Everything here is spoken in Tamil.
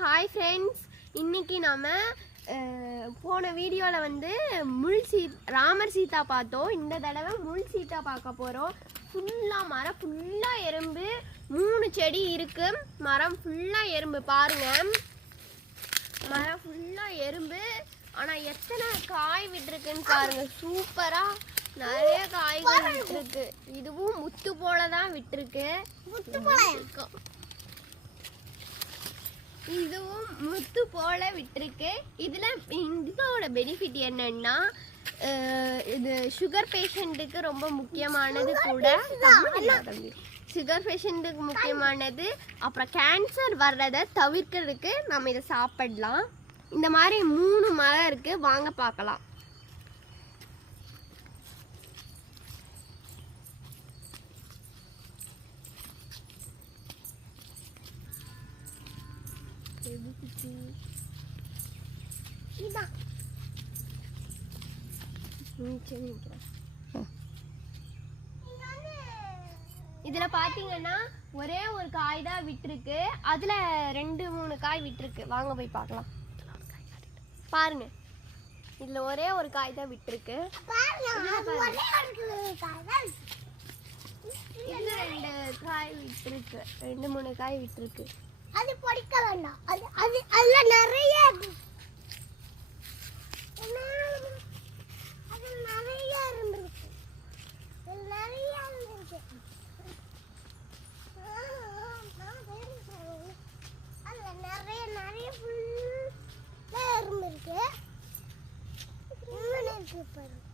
ஹாய் ஃப்ரெண்ட்ஸ், இன்னைக்கு நாம போன வீடியோவில் வந்து ராமர் சீதா பார்த்தோம். இந்த தடவை முள் சீதா பார்க்க போகிறோம். ஃபுல்லாக மரம் ஃபுல்லாக எறும்பு, 3 செடி இருக்கு. மரம் ஃபுல்லாக எறும்பு பாருங்க. மரம் ஃபுல்லாக எறும்பு. ஆனால் எத்தனை காய் விட்டுருக்குன்னு பாருங்க. சூப்பராக நிறைய காய்கள் விட்டுருக்கு. இதுவும் முத்து போல தான் விட்டுருக்கு. இதுவும் முத்து போல விட்டுருக்கு. இதோட பெனிஃபிட் என்னன்னா, இது சுகர் பேஷண்ட்டுக்கு ரொம்ப முக்கியமானது கூட. சுகர் பேஷண்ட்டுக்கு முக்கியமானது. அப்புறம் கேன்சர் வர்றதை தவிர்க்கிறதுக்கு நம்ம இதை சாப்பிடலாம். இந்த மாதிரி 3 மரம் இருக்கு, வாங்க பார்க்கலாம். இதுல பாத்தீங்கன்னா ஒரே ஒரு காய் தான் விட்டுருக்கு. அதுல 2-3 காய் விட்டுருக்கு. வாங்க போய் பார்க்கலாம். பாருங்க, இதுல ஒரே ஒரு காய் தான் விட்டுருக்கு. இதுல 2 காய் விட்டுருக்கு, 2-3 காய் விட்டுருக்கு. அது பொடிக்க வேண்டாம். அது நிறைய இருந்திருக்கு. நிறைய ஃபுல்லா இருந்திருக்கு.